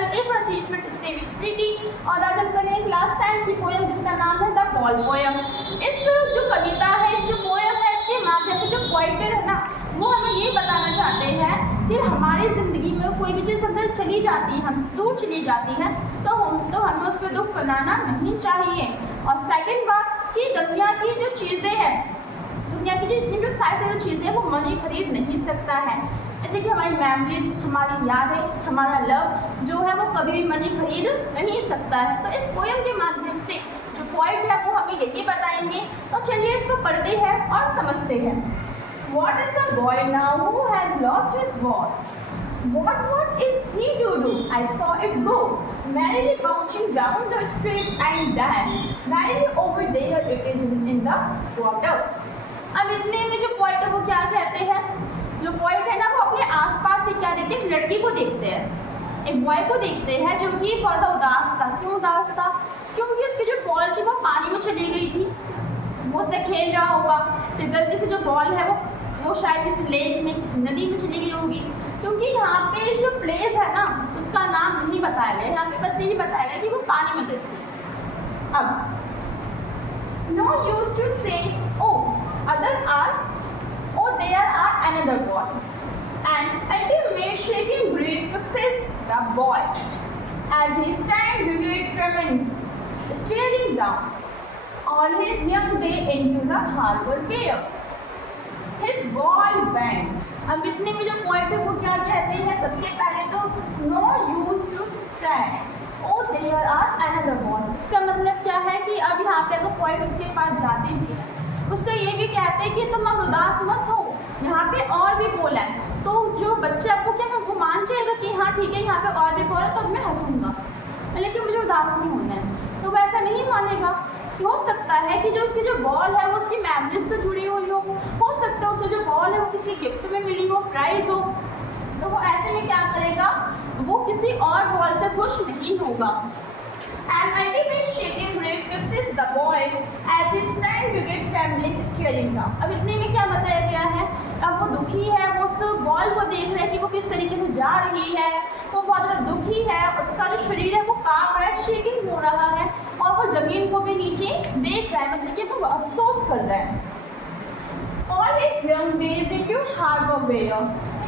Channel A for achievement stay with Preeti. और आज हम करेंगे क्लास 10 की पोएम जिसका नाम है द बॉल पोएम। इस जो कविता है, इस जो पोएम है, इसके माध्यम से जो पोइटर है ना, वो हमें ये बताना चाहते हैं कि हमारी ज़िंदगी में कोई भी चीज़ अगर चली जाती है, हम दूर चली जाती है, तो हमें उस पर दुख बनाना नहीं चाहिए। और सेकंड बात कि दुनिया की जो चीज़ें हैं, दुनिया की जितनी जो सारी जो चीज़ें हैं वो मनी खरीद नहीं सकता है। जैसे कि हमारी मेमोरीज, हमारी यादें, हमारा लव जो है वो कभी भी मनी खरीद नहीं सकता है। तो इस पोएम के माध्यम से जो पॉइंट है वो हमें यही बताएंगे। तो चलिए इसको पढ़ते हैं और समझते हैं। What is the boy now who has lost his ball? What is he to do? I saw it go, merrily bouncing down the street and then merrily over there it is in the water. अब इतने में जो point है वो क्या कहते हैं, जो पॉइंट है ना वो अपने आसपास से क्या देखते हैं, एक लड़की को देखते हैं, एक बॉय को देखते हैं जो कि बहुत उदास था। क्यों उदास था? क्योंकि उसकी जो बॉल थी वो पानी में चली गई थी। वो उससे खेल रहा होगा, फिर गलती से जो बॉल है वो शायद किसी लेक में, किसी नदी में चली गई होगी। क्योंकि यहाँ पे जो प्लेस है ना उसका नाम नहीं बताया गया, यहाँ पे बस यही बताया गया कि वो पानी में गई थी। अब no use to say oh other are or there are another boy, and ultimate shaking breath fixes the boy as he stands determined, staring down all his young day into the harbor pier. His ball bang. अब इतने में जो point है वो क्या कहते हैं? सबसे पहले तो no use to stand, oh there are another boy। इसका मतलब क्या है कि अब यहाँ पे अगर पॉइंट उसके पास जाते भी है, उससे ये भी कहते हैं कि तुम अब उदास मत हो, यहाँ पे और भी बोल है। तो जो बच्चा आपको क्या वो मान जाएगा कि हाँ ठीक है यहाँ पे और भी बोल है तो मैं हंसूंगा, लेकिन मुझे उदास नहीं होना है, तो वो ऐसा नहीं मानेगा। हो सकता है कि जो उसकी जो बॉल है वो उसकी मेमोरीज से जुड़ी हुई हो सकता है उसे जो बॉल है वो किसी गिफ्ट में मिली हो, प्राइज हो, तो वो ऐसे में क्या करेगा, वो किसी और बॉल से खुश नहीं होगा। And ultimate shaking breath fixes the boy as he stands to get family staring down। अब इतने में क्या बताया गया है, अब वो दुखी है, वो उस बॉल को देख रहा है कि वो किस तरीके से जा रही है, वो बहुत ज़्यादा दुखी है, उसका जो शरीर है वो कांप रहा है, शेकिंग हो रहा है, और वो जमीन को भी नीचे देख रहा है, मतलब कि वो अफसोस कर रहा है। All his young days into harbor wear,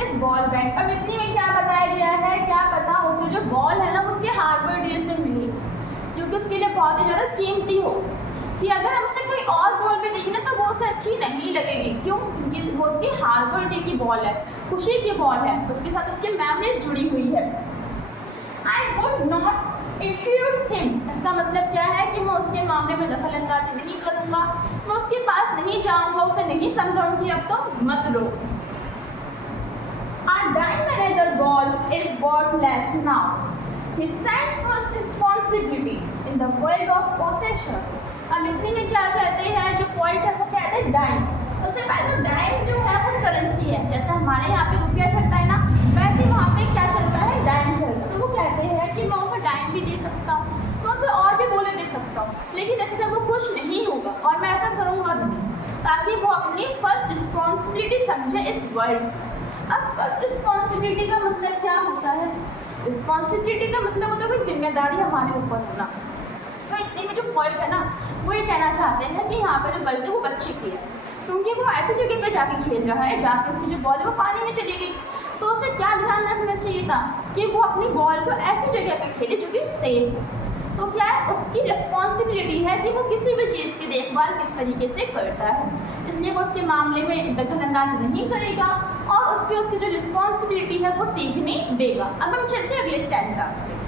इस बॉल बैंड। अब इतने में क्या बताया गया है, क्या पता उसे जो बॉल है ना उसके हार्बर डेज में मिली, जो कि उसके लिए बहुत ही ज़्यादा कीमती हो, कि अगर हम उसे कोई और बॉल पे देखें ना तो वो उसे अच्छी नहीं लगेगी। क्यों? क्योंकि वो उसकी हार्बर डे की बॉल है, खुशी की बॉल है, उसके साथ उसकी मेमोरीज जुड़ी हुई है। I would not intrude him. इसका मतलब क्या है कि मैं उसके मामले में दखल अंदाजी नहीं करूँगा, मैं उसके पास नहीं जाऊँगा, उसे नहीं समझाऊँगी अब तो मत रो। Our diamond ball is worthless now. He sense first responsibility in the world of possession। अब इतने में क्या कहते हैं, जो पॉइंट है वो कहते हैं डाइम। सबसे पहले तो डाइम जो है वो करेंसी है, जैसे हमारे यहाँ पे रुपया चलता है ना, वैसे वहाँ पे क्या चलता है, डाइम चलता है। तो वो कहते हैं कि मैं उसे डाइम भी दे सकता हूँ, मैं उसे और भी बोले दे सकता हूँ, लेकिन इससे वो खुश नहीं होगा, और मैं ऐसा करूँगा नहीं, ताकि वो अपनी फर्स्ट रिस्पॉन्सिबिलिटी समझे इस वर्ल्ड। अब फर्स्ट रिस्पॉन्सिबिलिटी का मतलब क्या होता है? रिस्पॉन्सिबिलिटी का मतलब होता है कोई जिम्मेदारी हमारे ऊपर होना। तो इतने में जो पॉइंट है ना वो ये कहना चाहते हैं कि यहाँ पे जो गलती वो बच्चे की है, क्योंकि वो ऐसी जगह पे जाके खेल रहा है जहाँ पे उसकी जो बॉल है वो पानी में चली गई। तो उसे क्या ध्यान रखना चाहिए था कि वो अपनी बॉल को ऐसी जगह पे खेले जो कि सेफ हो। तो क्या है, उसकी रिस्पॉन्सिबिलिटी है कि वो किसी भी चीज़ की देखभाल किस तरीके से करता है, इसलिए वो उसके मामले में दखल अंदाजी नहीं करेगा और उसकी जो रिस्पॉन्सिबिलिटी है वो सीखने देगा। अब हम चलते हैं अगले स्टैंजास पे।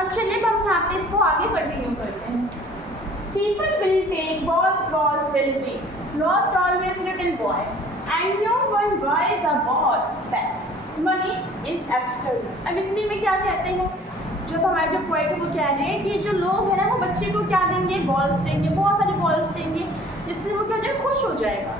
अब चलिए हम यहाँ पे इसको आगे कंटिन्यू करते हैं। People will take balls will be lost always little boy and no one buys a ball back। Money is external। अब इतने में क्या कहते हैं, जब हमारे जो पोएट है वो कह रहे हैं कि जो लोग हैं ना वो बच्चे को क्या देंगे, बॉल्स देंगे, बहुत सारी बॉल्स देंगे, जिससे वो क्या हो जाए, खुश हो जाएगा।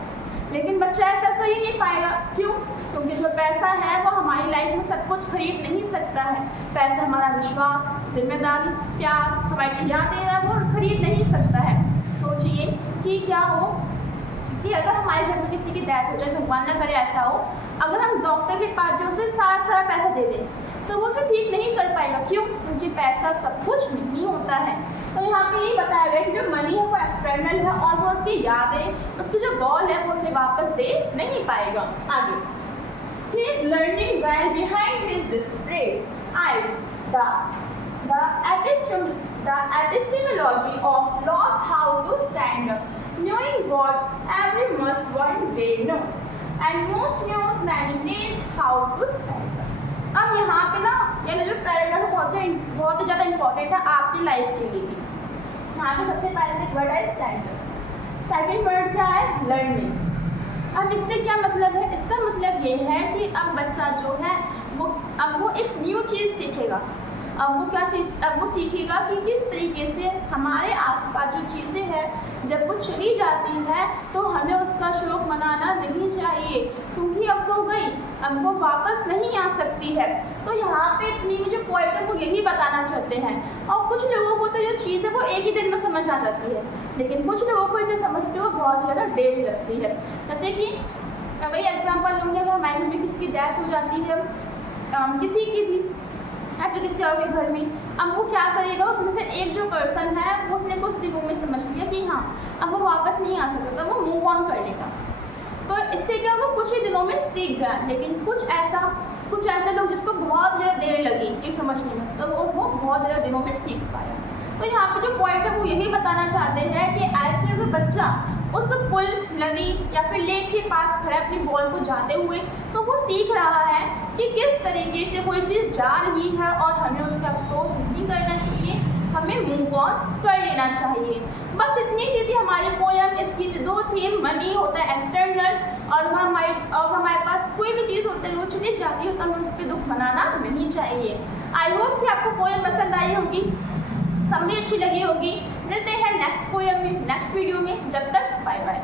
लेकिन बच्चा ऐसा कर ही नहीं पाएगा। क्यों? क्योंकि जो पैसा है वो हमारी लाइफ में सब कुछ खरीद नहीं सकता है। पैसा हमारा विश्वास, जिम्मेदारी, प्यार, हमारी जो यादें हैं वो खरीद नहीं सकता है। सोचिए कि क्या हो, कि अगर हमारे घर में किसी की डेथ हो जाए, भगवान ना करे ऐसा हो, अगर हम डॉक्टर के पास जो उसे सारा पैसा दे दें तो वो उसे ठीक नहीं कर पाएगा। क्यों? क्योंकि पैसा सब कुछ नहीं होता है। तो यहाँ पे ये बताया गया कि जो मनी है वो एक्सटर्नल है और वो उसकी यादें, उसकी जो बॉल है वो उसे वापस दे नहीं पाएगा। आगे, he is learning while behind his displayed eyes the epistemology of loss, how to stand up, knowing what every must one day know, and most knows many days how to stand up। अब यहाँ पे ना ये जो paragraph बहुत ही ज़्यादा important है आपकी लाइफ के लिए भी। यहाँ पे सबसे पहले वर्ड है स्टैंड अप, सेकेंड वर्ड क्या है? लर्निंग। अब इससे क्या मतलब है? इसका मतलब ये है कि अब बच्चा जो है वो एक न्यू चीज़ सीखेगा। अब वो सीखेगा कि किस तरीके से हमारे आसपास जो चीज़ें हैं जब वो चली जाती है तो हमें उसका शौक मनाना नहीं चाहिए, क्योंकि अब वो गई, अब वो वापस नहीं आ सकती है। तो यहाँ पे इतनी जो पॉइंट है वो यही बताना चाहते हैं। और कुछ लोगों को तो जो चीज़ है वो एक ही दिन में समझ आ जाती है, लेकिन कुछ लोगों को इसे समझते हुए बहुत ज़्यादा देर लगती है। जैसे कि वही एग्जाम्पल लूँगी, अगर हमारे घर में किसी की डेथ हो जाती है, किसी की भी है तो किसी और के घर में, अब वो क्या करेगा, उसमें से एक जो पर्सन है वो उसने कुछ दिनों में समझ लिया कि हाँ अब वो वापस नहीं आ सकता, तो वो मूव ऑन कर लेगा। तो इससे क्या वो कुछ ही दिनों में सीख गया। लेकिन कुछ ऐसे लोग जिसको बहुत ज़्यादा देर लगी एक समझने में, तो वो बहुत ज़्यादा दिनों में सीख पाया। तो यहाँ पे जो पॉइंट है वो यही बताना चाहते हैं कि ऐसे वो बच्चा उस पुल, नदी या फिर लेक के पास खड़े अपनी बॉल को जाते हुए तो वो सीख रहा है कि किस तरीके से कोई चीज़ जा रही है और हमें उसका अफसोस नहीं करना चाहिए, हमें मूव ऑन कर लेना चाहिए। बस इतनी चीज़ थी हमारी पोयम। इसकी दो थीम, मनी होता है एक्सटर्नल और हमारे पास कोई भी चीज़ होती है वो चली जाती है तो हमें उस पर दुख मनाना नहीं चाहिए। आई होप कि आपको पोयम पसंद आई होगी, समझी अच्छी लगी होगी। मिलते हैं नेक्स्ट पोयम में, नेक्स्ट वीडियो में। जब तक बाय बाय।